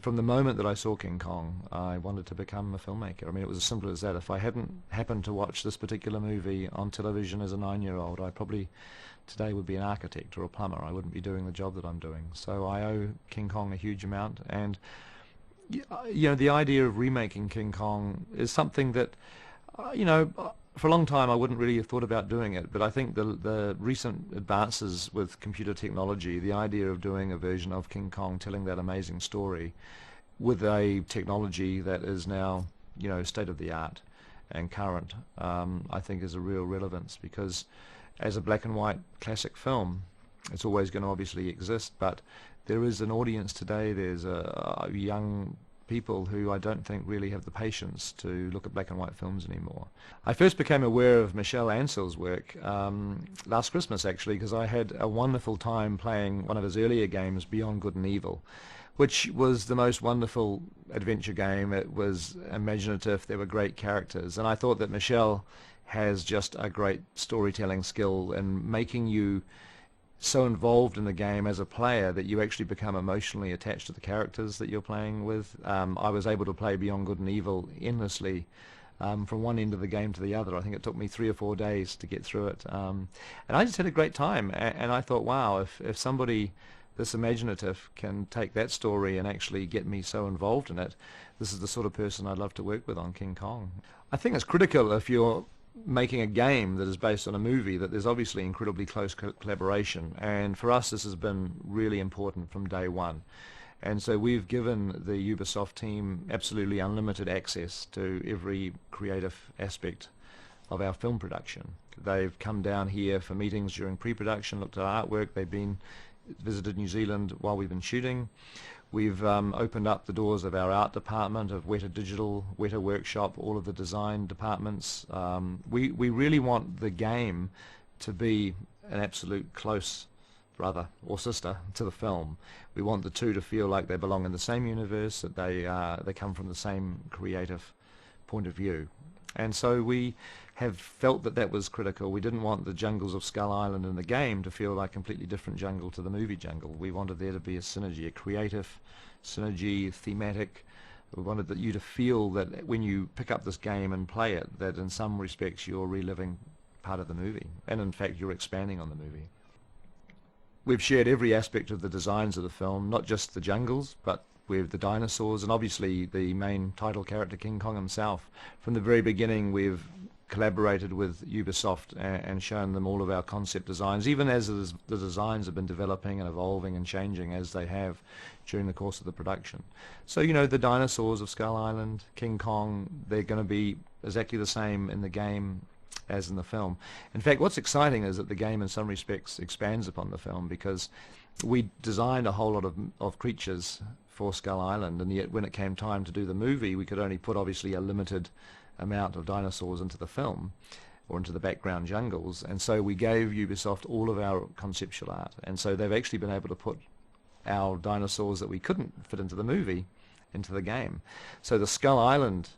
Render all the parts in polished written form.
from the moment that I saw King Kong, I wanted to become a filmmaker. I mean, it was as simple as that. If I hadn't happened to watch this particular movie on television as a 9-year-old, I probably today would be an architect or a plumber. I wouldn't be doing the job that I'm doing. So I owe King Kong a huge amount. And the idea of remaking King Kong is something that, for a long time I wouldn't really have thought about doing it, but I think the recent advances with computer technology, the idea of doing a version of King Kong telling that amazing story with a technology that is now, state of the art and current, I think is a real relevance, because as a black and white classic film, it's always going to obviously exist, but there is an audience today. There's young people who I don't think really have the patience to look at black and white films anymore. I first became aware of Michel Ansel's work last Christmas, actually, because I had a wonderful time playing one of his earlier games, Beyond Good and Evil, which was the most wonderful adventure game. It was imaginative, there were great characters, and I thought that Michel has just a great storytelling skill in making you so involved in the game as a player that you actually become emotionally attached to the characters that you're playing with. I was able to play Beyond Good and Evil endlessly from one end of the game to the other. I think it took me 3 or 4 days to get through it. And I just had a great time. And I thought, wow, if somebody this imaginative can take that story and actually get me so involved in it, this is the sort of person I'd love to work with on King Kong. I think it's critical, if you're making a game that is based on a movie, that there's obviously incredibly close collaboration, and for us this has been really important from day one. And so we've given the Ubisoft team absolutely unlimited access to every creative aspect of our film production. They've come down here for meetings during pre-production, looked at our artwork, they've visited New Zealand while we've been shooting. We've opened up the doors of our art department, of Weta Digital, Weta Workshop, all of the design departments. We really want the game to be an absolute close brother or sister to the film. We want the two to feel like they belong in the same universe, that they come from the same creative point of view. And so we have felt that that was critical. We didn't want the jungles of Skull Island in the game to feel like a completely different jungle to the movie jungle. We wanted there to be a synergy, a creative synergy, thematic. We wanted you to feel that when you pick up this game and play it, that in some respects you're reliving part of the movie, and in fact you're expanding on the movie. We've shared every aspect of the designs of the film, not just the jungles, but with the dinosaurs, and obviously the main title character, King Kong himself. From the very beginning we've collaborated with Ubisoft and shown them all of our concept designs, even as the designs have been developing and evolving and changing as they have during the course of the production. So the dinosaurs of Skull Island, King Kong, they're going to be exactly the same in the game as in the film. In fact, what's exciting is that the game in some respects expands upon the film, because we designed a whole lot of creatures for Skull Island, and yet when it came time to do the movie, we could only put obviously a limited amount of dinosaurs into the film or into the background jungles, and so we gave Ubisoft all of our conceptual art, and so they've actually been able to put our dinosaurs that we couldn't fit into the movie into the game. So the Skull Island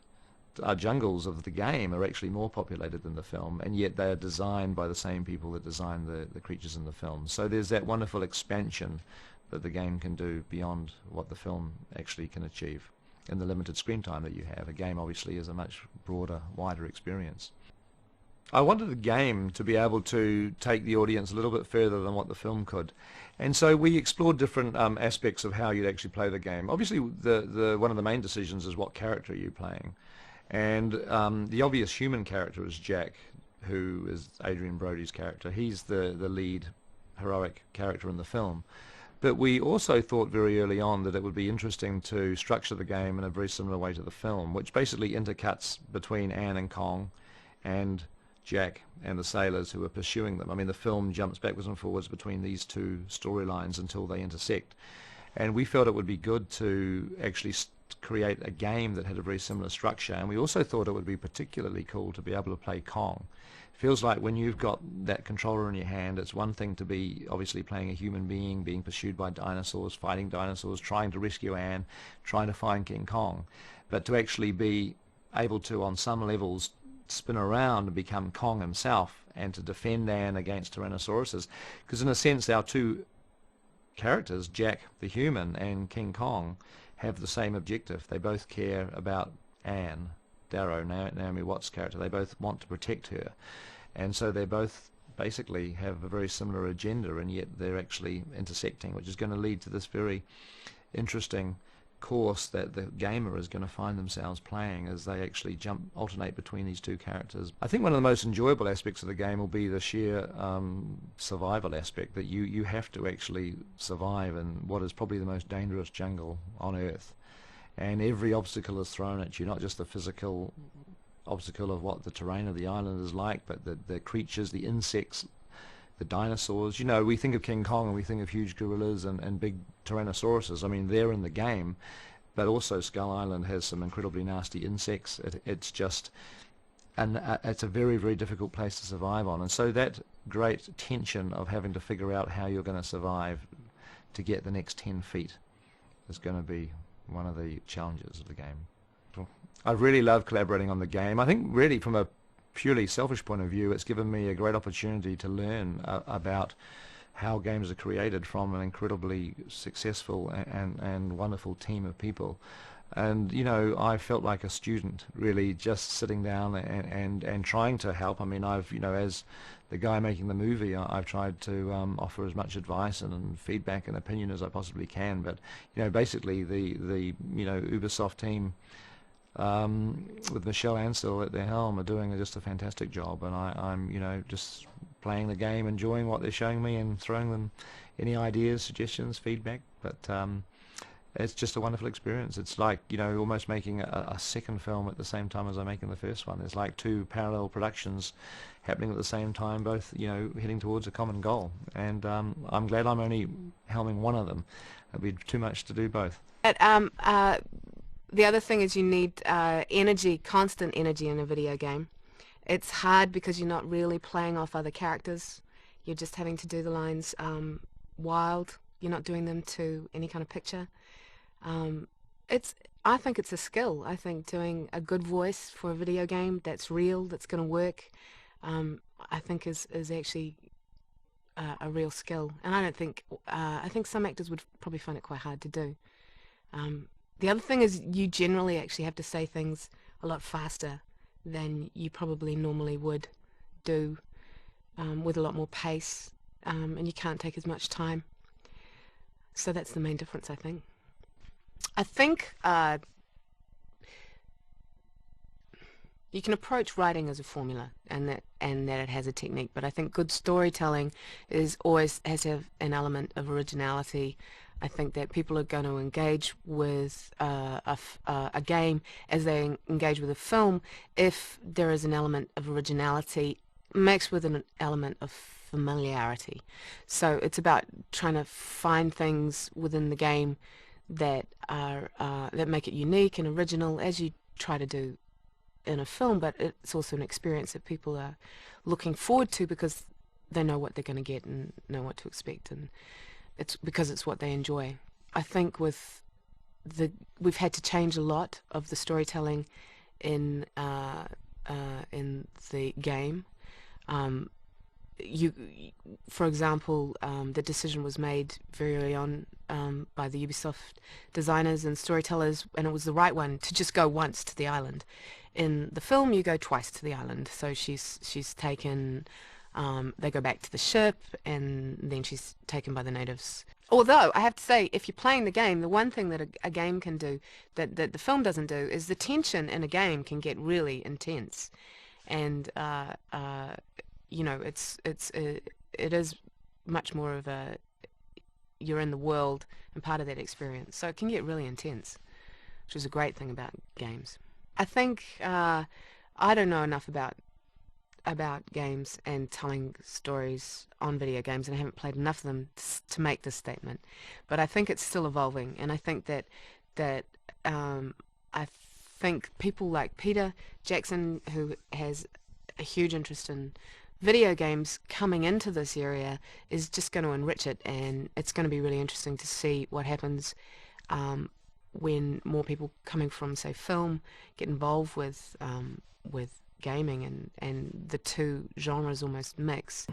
jungles of the game are actually more populated than the film, and yet they are designed by the same people that designed the creatures in the film. So there's that wonderful expansion that the game can do beyond what the film actually can achieve in the limited screen time that you have. A game obviously is a much broader, wider experience. I wanted the game to be able to take the audience a little bit further than what the film could, and so we explored different aspects of how you'd actually play the game. Obviously one of the main decisions is what character are you playing, and the obvious human character is Jack, who is Adrian Brody's character. He's the lead heroic character in the film. But we also thought very early on that it would be interesting to structure the game in a very similar way to the film, which basically intercuts between Anne and Kong and Jack and the sailors who are pursuing them. I mean, the film jumps backwards and forwards between these two storylines until they intersect. And we felt it would be good to actually create a game that had a very similar structure, and we also thought it would be particularly cool to be able to play Kong. Feels like when you've got that controller in your hand, it's one thing to be obviously playing a human being, being pursued by dinosaurs, fighting dinosaurs, trying to rescue Anne, trying to find King Kong, but to actually be able to, on some levels, spin around and become Kong himself and to defend Anne against Tyrannosauruses. Because in a sense, our two characters, Jack the human and King Kong, have the same objective. They both care about Anne, Darrow, Naomi Watts' character. They both want to protect her. And so they both basically have a very similar agenda, and yet they're actually intersecting, which is going to lead to this very interesting course that the gamer is going to find themselves playing as they actually alternate between these two characters. I think one of the most enjoyable aspects of the game will be the sheer survival aspect, that you have to actually survive in what is probably the most dangerous jungle on Earth. And every obstacle is thrown at you, not just the physical obstacle of what the terrain of the island is like, but the creatures, the insects, the dinosaurs. You know, we think of King Kong and we think of huge gorillas and big tyrannosauruses. I mean, they're in the game, but also Skull Island has some incredibly nasty insects. It's just, and it's a very, very difficult place to survive on. And so that great tension of having to figure out how you're going to survive to get the next 10 feet is going to be one of the challenges of the game. I really love collaborating on the game. I think really from a purely selfish point of view, it's given me a great opportunity to learn about how games are created from an incredibly successful and wonderful team of people. And you know, I felt like a student, really, just sitting down and trying to help. I mean, I've, you know, as the guy making the movie, I've tried to offer as much advice and feedback and opinion as I possibly can. But you know, basically the you know, Ubisoft team, with Mishel Ansel at their helm, are doing just a fantastic job, and I'm you know, just playing the game, enjoying what they're showing me, and throwing them any ideas, suggestions, feedback. But it's just a wonderful experience. It's like, you know, almost making a second film at the same time as I'm making the first one. There's like two parallel productions happening at the same time, both, you know, heading towards a common goal. And I'm glad I'm only helming one of them. It'd be too much to do both. The other thing is you need energy, constant energy in a video game. It's hard because you're not really playing off other characters. You're just having to do the lines wild. You're not doing them to any kind of picture. I think it's a skill. I think doing a good voice for a video game that's real, that's going to work, I think is actually a real skill. And I think some actors would probably find it quite hard to do. The other thing is you generally actually have to say things a lot faster than you probably normally would do, with a lot more pace, and you can't take as much time. So that's the main difference, I think. I think you can approach writing as a formula, and that it has a technique, but I think good storytelling always has to have an element of originality. I think that people are going to engage with a game as they engage with a film if there is an element of originality mixed with an element of familiarity. So it's about trying to find things within the game that are that make it unique and original, as you try to do in a film, but it's also an experience that people are looking forward to because they know what they're going to get and know what to expect, and it's because it's what they enjoy. I think we've had to change a lot of the storytelling in the game. For example, the decision was made very early on by the Ubisoft designers and storytellers, and it was the right one, to just go once to the island. In the film, you go twice to the island. So she's taken. They go back to the ship, and then she's taken by the natives. Although, I have to say, if you're playing the game, the one thing that a game can do that the film doesn't do is the tension in a game can get really intense. And, you know, it is much more of you're in the world and part of that experience. So it can get really intense, which is a great thing about games. I think I don't know enough about games and telling stories on video games, and I haven't played enough of them to make this statement. But I think it's still evolving, and I think that I think people like Peter Jackson, who has a huge interest in video games, coming into this area is just going to enrich it, and it's going to be really interesting to see what happens when more people coming from, say, film get involved with gaming, and the two genres almost mix.